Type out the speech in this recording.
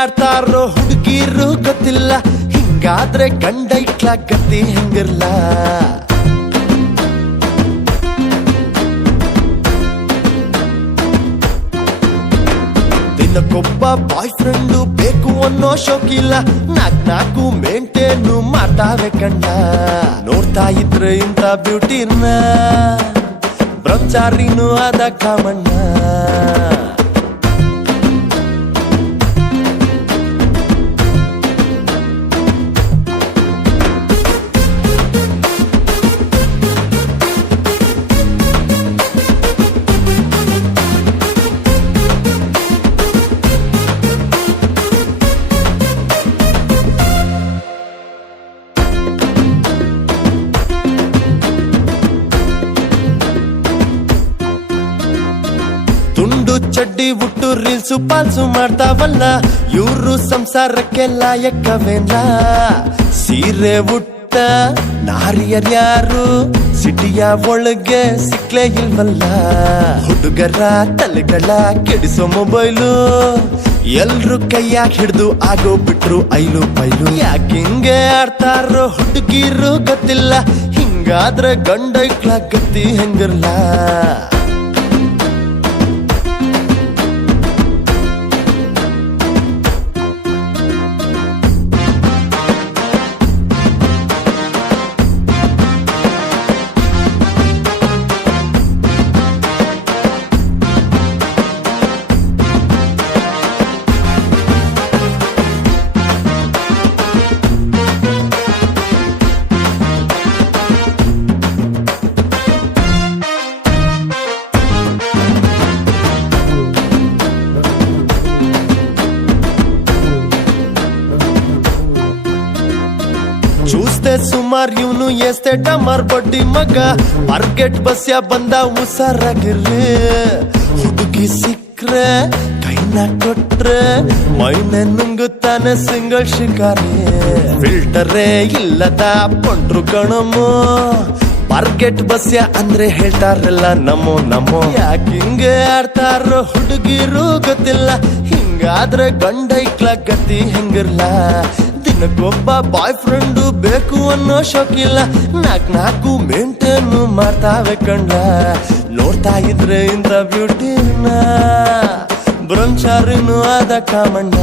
ಆಡ್ತಾರೋ ಹುಡುಗಿರು ಗೊತ್ತಿಲ್ಲ, ಹಿಂಗಾದ್ರೆ ಗಂಡ ಇಟ್ಲಾಕತ್ತಿ ಹೆಂಗಿರ್ಲ. ದಿನಕ್ಕೊಬ್ಬ ಬಾಯ್ ಫ್ರೆಂಡು ಬೇಕು ಅನ್ನೋ ಶೋಕಿಲ್ಲ, ನಾಲ್ಕು ಮೇಂಟೇನು ಮಾಡ್ತಾವೆ ಕಂಡ. ನೋಡ್ತಾ ಇದ್ರೆ ಇಂಥ ಬ್ಯೂಟಿನ ಬ್ರಹ್ಮಚಾರಿನೂ ಆದ ಕಾಮಣ್ಣ. ತುಂಡು ಚಡ್ಡಿ ಉಟ್ಟು ರೀಲ್ಸು ಪಾಲ್ಸು ಮಾಡ್ತಾವಲ್ಲ, ಇವ್ರು ಸಂಸಾರಕ್ಕೆ ಲಾಯಕ್ಕವೇನ. ಸೀರೆ ಉಟ್ಟ ನಾರಿಯರ್ಯಾರು ಸಿಟಿಯ ಒಳಗೆ ಸಿಕ್ಲೇ ಇಲ್ವಲ್ಲ. ಹುಡುಗರ ತಲೆಗಳ ಕೆಡಿಸೋ ಮೊಬೈಲು ಎಲ್ರು ಕೈಯಾಗ ಹಿಡ್ದು ಆಗೋ ಬಿಟ್ರು ಐಲು ಪೈಲು. ಯಾಕಿಂಗೆ ಆಡ್ತಾರೋ ಹುಡುಗಿರು ಗೊತ್ತಿಲ್ಲ, ಹಿಂಗಾದ್ರೆ ಗಂಡ ಇಟ್ಲಾಕತ್ತಿ ಹೆಂಗಿರ್ಲ. చూస్తే సుమార్ ಇವನು ಎಷ್ಟೇ ಡಮರ್ ಬಡ್ಡಿ ಮಗ. ಮಾರ್ಕೆಟ್ ಬಸ್ಯ ಬಂದ ಉಸಾರಾಗಿರ್ರಿ, ಹುಡುಗಿ ಸಿಕ್ರೆ ಕೈನ ಕೊಟ್ರೆ ಮೈನೆ ನುಂಗುತ್ತಾನೆ ಸಿಂಗಲ್ ಶಿಕಾರಿ. ಫಿಲ್ಟರೇ ಇಲ್ಲದ ಪೊಂಡ್ರು ಕಣಮೋ, ಮಾರ್ಕೆಟ್ ಬಸ್ಯ ಅಂದ್ರೆ ಹೇಳ್ತಾರಲ್ಲ ನಮೋ ನಮೋ. ಯಾಕಿಂಗೆ ಆಡ್ತಾರೋ ಹುಡುಗಿರು ಗೊತ್ತಿಲ್ಲ, ಹಿಂಗಾದ್ರೆ ಗಂಡ ಇಟ್ಲಾಕತ್ತಿ ಹೆಂಗಿರ್ಲ. ದಿನಕ್ಕೊಬ್ಬ ಬಾಯ್ ಫ್ರೆಂಡು ಬೇಕು ಅನ್ನೋ ಶೋಕಿಲ್ಲ, ನಾಲ್ಕು ಮೇಂಟೇನು ಮಾಡ್ತಾವೆ ಕಂಡ. ನೋಡ್ತಾ ಇದ್ರೆ ಇಂಥ ಬ್ಯೂಟಿನ ಬ್ರಹ್ಮಚಾರಿನೂ ಆದ ಕಾಮಣ್ಣ.